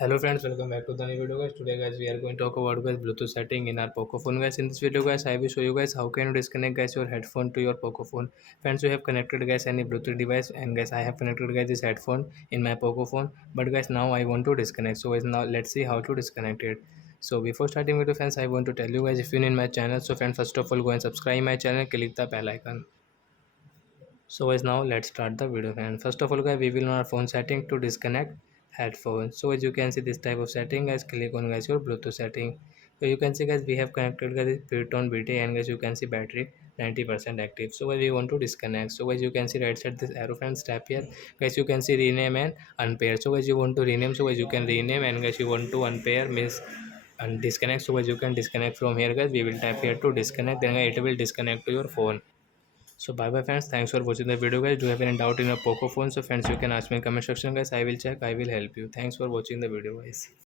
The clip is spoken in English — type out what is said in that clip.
Hello friends, welcome back to the new video guys. Today guys we are going to talk about guys Bluetooth setting in our Poco phone guys. In this video guys I will show you guys how can you disconnect guys your headphone to your Poco phone. Friends, you have connected guys any Bluetooth device, and guys I have connected guys this headphone in my Poco phone, but guys now I want to disconnect. So guys now let's see how to disconnect it. So before starting video friends, I want to tell you guys, if you're new in my channel, so friends, first of all go and subscribe my channel, click the bell icon. So guys now let's start the video, and first of all guys we will on our phone setting to disconnect headphones. So as you can see this type of setting guys, click on guys your Bluetooth setting. So you can see guys we have connected guys Proton BT, and guys you can see battery 90% active. So guys we want to disconnect. So guys you can see right side this arrow friends, tap here. Guys you can see rename and unpair. So guys you want to rename, so guys you can rename, and guys you want to unpair means and disconnect. So guys you can disconnect from here guys. We will tap here to disconnect, then it will disconnect to your phone. So bye bye friends, thanks for watching the video guys. Do you have any doubt in your Poco phone, so friends you can ask me in comment section guys. I will check, I will help you. Thanks for watching the video guys.